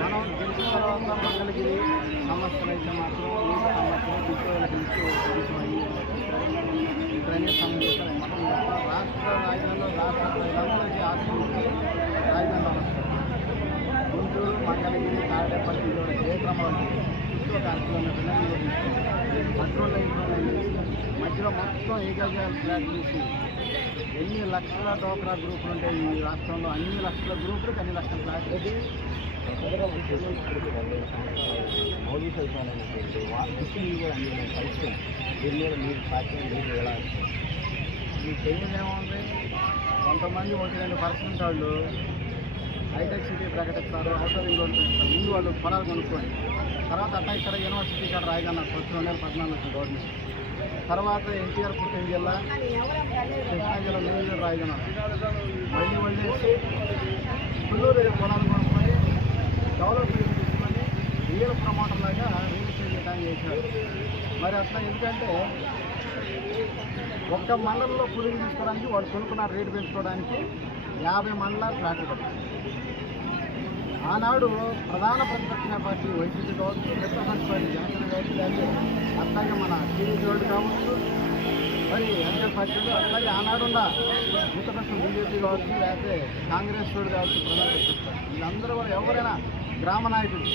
మనం గెలిచిన తర్వాత మంగళగిరి సమస్యలు అయితే మాత్రం ఈ సమస్యలు దిక్కువలకు డ్రైనేజ్ సమస్యలు మొత్తం రాష్ట్ర రాజధానిలో రాష్ట్ర ప్రజలందరికీ ఆశ్రయించి రాజధాని గుంటూరు మంగళగిరి తాడేపల్లిలో ఏ క్రమంలో ఒక అర కిలోమీటర్ల కంట్రోల్ లైన్ మధ్యలో మొత్తం ఏకజాల ఫ్లాట్ తీసి ఎన్ని లక్షల డోక్రా గ్రూపులు ఉంటాయి ఈ రాష్ట్రంలో? అన్ని లక్షల గ్రూపులకు అన్ని లక్షల ఫ్లాట్లు. ఫ్లాట్ అనేటువంటి మీరు అన్ని దీని మీద మీరు మీరు ఎలా ఏముంది కొంతమంది ఒకటి రెండు పర్సెంట్ వాళ్ళు హైటెక్ సిటీ ప్రకటిస్తారు అవుటర్ ఇంకొంటారు ముందు వాళ్ళు పొలాలు కొనుక్కోండి తర్వాత అట్టా ఇక్కడ యూనివర్సిటీ ఇక్కడ రాయగలన్నారు ఫస్ట్ రెండు వేల పద్నాలుగు గవర్నమెంట్ తర్వాత ఎన్టీఆర్ పుట్టిన జిల్లా కృష్ణా జిల్లా నెల్లూరు రాయగలన్నారు మళ్ళీ మళ్ళీ పుల్లూరు పొలాలు కొనుక్కొని డెవలప్మెంట్ తీసుకొని రియల్ ప్రమోటర్ లాగా రియల్ ఎస్టేట్ చేయడానికి చేశారు. మరి అట్లా ఎందుకంటే ఒక్క మండలంలో కూలీలు తీసుకోవడానికి వాడు కొనుక్కున్న రేటు పెంచుకోవడానికి యాభై మండలాలు ఫ్లాట్లు కట్టారు ఆనాడు ప్రధాన ప్రతిపక్ష పార్టీ వైసీపీ కావచ్చు ప్రతిపక్ష పార్టీ జనసేన కావచ్చు లేకపోతే అట్లాగే మన టీడీపీ వాళ్ళు కావచ్చు మరి ఎన్టీఆర్ పార్టీలు అట్లాగే ఆనాడున్న మిత్రపక్షం బీజేపీ కావచ్చు లేకపోతే కాంగ్రెస్ వాడు కావచ్చు ప్రధాన ప్రతిపక్ష వీళ్ళందరూ ఎవరైనా గ్రామ నాయకులు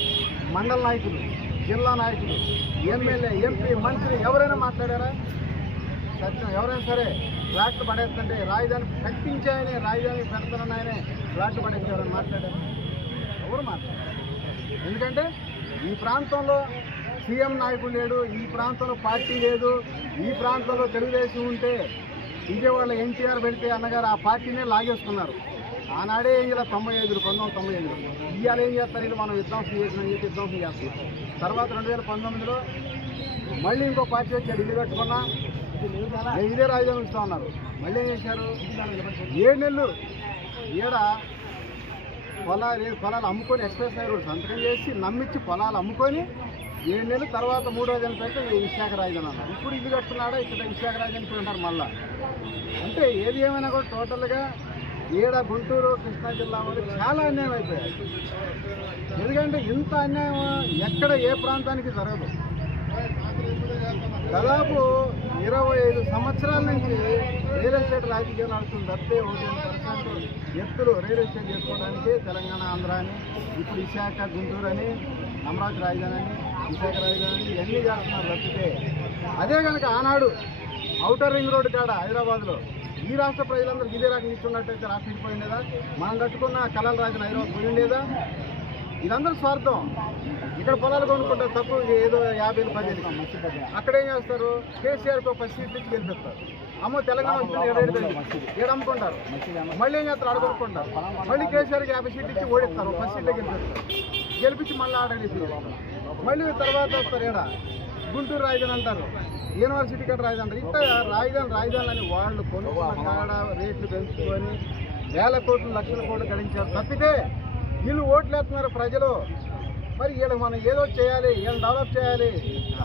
మండల నాయకులు జిల్లా నాయకులు ఎమ్మెల్యే ఎంపీ మంత్రి ఎవరైనా మాట్లాడారా? సత్యం ఎవరైనా సరే ఫ్లాట్లు పడేస్తుంటే రాజధాని కట్టించాయని రాజధాని పెడతానన్నాయనే ఫ్లాట్లు పడేసేవారని మాట్లాడారు? ఎవరు మాట్లాడారు? ఎందుకంటే ఈ ప్రాంతంలో సీఎం నాయకుడు లేడు ఈ ప్రాంతంలో పార్టీ లేదు ఈ ప్రాంతంలో తెలుగుదేశం ఉంటే విజయవాడలో ఎన్టీఆర్ పెడితే అన్నగారు ఆ పార్టీనే లాగేసుకున్నారు. ఆనాడే ఏం చేయాలి? తొంభై ఐదులు పంతొమ్మిది తొంభై ఐదులో ఇవాళ ఏం చేస్తారు? ఇది మనం విధ్వంసం చేసిన చెప్పి విధ్వంసం చేస్తున్నాం తర్వాత రెండు వేల పంతొమ్మిదిలో మళ్ళీ ఇంకో పార్టీ వచ్చాడు ఇల్లు కట్టుకున్నా ఇదే రాజధాని ఇస్తా ఉన్నారు. మళ్ళీ ఏం చేశారు? ఏడు నెలలు. ఈడ పొలాలు పొలాలు అమ్ముకొని ఎక్స్ప్రెస్ హైవే సంతకం చేసి నమ్మించి పొలాలు అమ్ముకొని ఏడు నెలల తర్వాత మూడో దిన పెడితే విశాఖ రాజధాని అన్నారు. ఇప్పుడు ఇల్లు కట్టుకున్నాడా? ఇక్కడ విశాఖ రాజధాని అంటారు మళ్ళా. అంటే ఏది ఏమైనా కూడా టోటల్గా ఈడ గుంటూరు కృష్ణా జిల్లా వాళ్ళు చాలా అన్యాయం అయిపోయాయి ఎందుకంటే ఇంత అన్యాయం ఎక్కడ ఏ ప్రాంతానికి జరగదు. దాదాపు ఇరవై ఐదు సంవత్సరాల నుంచి రియల్ ఎస్టేట్ రాజకీయం నడుస్తుంది తప్పితే ఒకటి పర్సెంట్ ఎత్తులు రియల్ ఎస్టేట్ చేసుకోవడానికి తెలంగాణ ఆంధ్ర అని ఇప్పుడు విశాఖ గుంటూరు అని అమరావతి రాజధాని అని విశాఖ రాజధాని అని ఇవన్నీ చేస్తున్నారు తప్పితే. అదే కనుక ఆనాడు ఔటర్ రింగ్ రోడ్డు కాడ హైదరాబాద్లో ఈ రాష్ట్ర ప్రజలందరికీ ఇదే రాక ఇచ్చున్నట్టయితే రాష్ట్రం ఇచ్చిపోయిండేదా మనం కట్టుకున్న కళల రాజధాని హైదరాబాద్ పోయిండేదా ఇదందరూ స్వార్థం. ఇక్కడ పొలాలు కొనుక్కుంటారు తప్పు ఏదో యాభై పదిహేను అక్కడ ఏం చేస్తారు? కేసీఆర్కి ఒక పది సీట్లు ఇచ్చి గెలిపిస్తారు. అమ్మో తెలంగాణ వస్తుంది ఏడు ఏడు అమ్ముకుంటారు. మళ్ళీ ఏం చేస్తారు? ఆడ మళ్ళీ కేసీఆర్కి యాభై సీట్లు ఇచ్చి ఓడిస్తారు. పది సీట్లో గెలిపిస్తారు. గెలిపించి మళ్ళీ ఆడేసి మళ్ళీ తర్వాత వస్తారు ఏడా? గుంటూరు రాజధాని అంటారు. యూనివర్సిటీ కట్ట రాజధాని అంటారు. ఇట్లా రాజధాని రాజధాని అని వాళ్ళు కొనుక్కున్న కాడ రేట్లు పెంచుకొని వేల కోట్లు లక్షల కోట్లు గడించారు. తప్పితే వీళ్ళు ఓట్లు వేస్తున్నారు ప్రజలు. మరి వీళ్ళకి మనం ఏదో చేయాలి వీళ్ళని డెవలప్ చేయాలి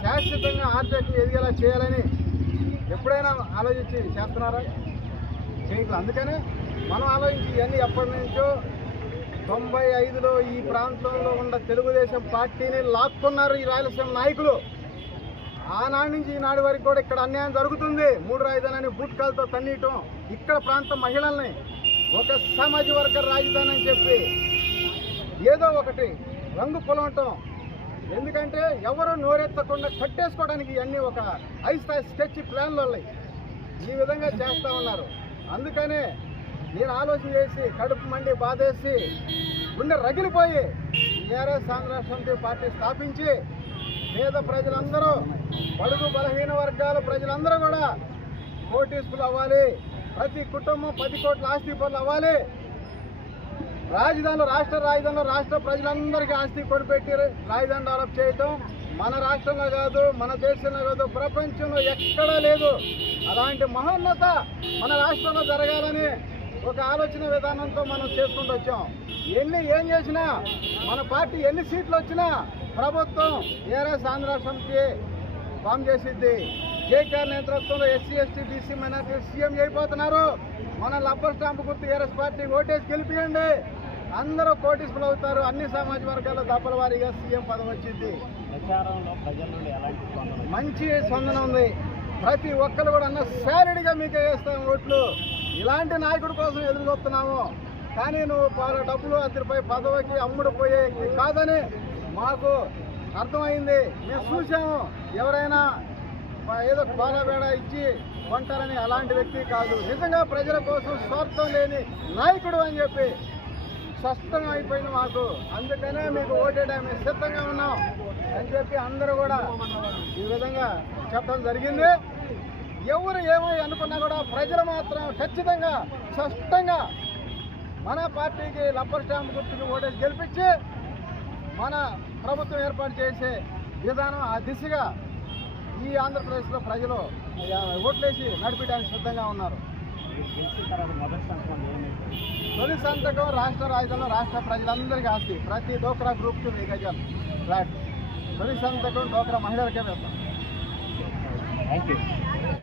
శాశ్వతంగా ఆర్థికంగా ఎదిగేలా చేయాలని ఎప్పుడైనా ఆలోచించి చేస్తున్నారా? చేయట్లేదు అందుకనే మనం ఆలోచించి ఇవన్నీ ఎప్పటి నుంచో తొంభై ఐదులో ఈ ప్రాంతంలో ఉన్న తెలుగుదేశం పార్టీని లాక్కున్నారు ఈ రాయలసీమ నాయకులు. ఆనాడు నుంచి ఈనాడు వరకు కూడా ఇక్కడ అన్యాయం జరుగుతుంది. మూడు రాజధానిని బూట్కాలతో తన్నీయటం ఇక్కడ ప్రాంత మహిళల్ని ఒక సమాజ వర్గ రాజధాని అని చెప్పి ఏదో ఒకటి రంగు పొలవటం ఎందుకంటే ఎవరు నోరెత్తకుండా కట్టేసుకోవడానికి ఇవన్నీ ఒక ఐస్థాయి స్కెచ్ ప్లాన్లు ఉన్నాయి. ఈ విధంగా చేస్తూ ఉన్నారు. అందుకనే నేను ఆలోచన చేసి కడుపు మండి బాధేసి గుండె రగిలిపోయి టీఆర్ఎస్ ఆంధ్ర సమితి పార్టీ స్థాపించి పేద ప్రజలందరూ బడుగు బలహీన వర్గాల ప్రజలందరూ కూడా నోటీసులు అవ్వాలి. ప్రతి కుటుంబం పది కోట్ల ఆస్తి పనులు అవ్వాలి. రాజధానిలో రాష్ట్ర రాజధానిలో రాష్ట్ర ప్రజలందరికీ ఆస్తి కొనిపెట్టి రాజధాని డెవలప్ చేయటం మన రాష్ట్రంలో కాదు మన దేశంలో కాదు ప్రపంచంలో ఎక్కడా లేదు. అలాంటి మహోన్నత మన రాష్ట్రంలో జరగాలని ఒక ఆలోచన విధానంతో మనం చేసుకుంటూ వచ్చాం. ఎన్ని ఏం చేసినా మన పార్టీ ఎన్ని సీట్లు వచ్చినా ప్రభుత్వం ఏఆర్ఎస్ ఆంధ్ర సమితి ఫామ్ చేసిద్ది. కేకేఆర్ నేతృత్వంలో SC ST BC minority CM అయిపోతున్నారు మన లబ్బర్ స్టాంప్ గుర్తు ఏఆర్ఎస్ పార్టీ ఓటేసి గెలిపియండి. అందరూ కోటీసులు అవుతారు. అన్ని సామాజిక వర్గాల దప్పల వారీగా సీఎం పదవి వచ్చింది? మంచి స్పందన ఉంది. ప్రతి ఒక్కరు కూడా అన్న శాలరీగా మీకే వేస్తాం ఓట్లు. ఇలాంటి నాయకుడి కోసం ఎదురుకొస్తున్నాము కానీ నువ్వు పలు డబ్బులు అద్దరిపై పదవికి అమ్ముడు పోయే కాదని మాకు అర్థమైంది. మేము చూసాము ఎవరైనా ఏదో కోలబేడ ఇచ్చి కొంటారని అలాంటి వ్యక్తి కాదు. నిజంగా ప్రజల కోసం స్వార్థం లేని నాయకుడు అని చెప్పి స్పష్టంగా అయిపోయింది మాకు. అందుకనే మీకు ఓటేయడానికి సిద్ధంగా ఉన్నాం అని చెప్పి అందరూ కూడా ఈ విధంగా చెప్పడం జరిగింది. ఎవరు ఏమో అనుకున్నా కూడా ప్రజలు మాత్రం ఖచ్చితంగా స్పష్టంగా మన పార్టీకి లబ్బర్ స్టాంప్ గుర్తుకు ఓటేసి గెలిపించి మన ప్రభుత్వం ఏర్పాటు చేసే విధానం ఆ దిశగా ఈ ఆంధ్రప్రదేశ్లో ప్రజలు ఓట్లేసి నడిపించడానికి సిద్ధంగా ఉన్నారు. తొలి సంతకం రాష్ట్ర రాజధానిలో రాష్ట్ర ప్రజలందరికీ ఆస్తి. ప్రతి డోక్రా గ్రూప్కి వెయ్యి గజాలు ఫ్లాట్. తొలి సంతకం డోక్రా మహిళలకే వెళ్తాం థ్యాంక్ యూ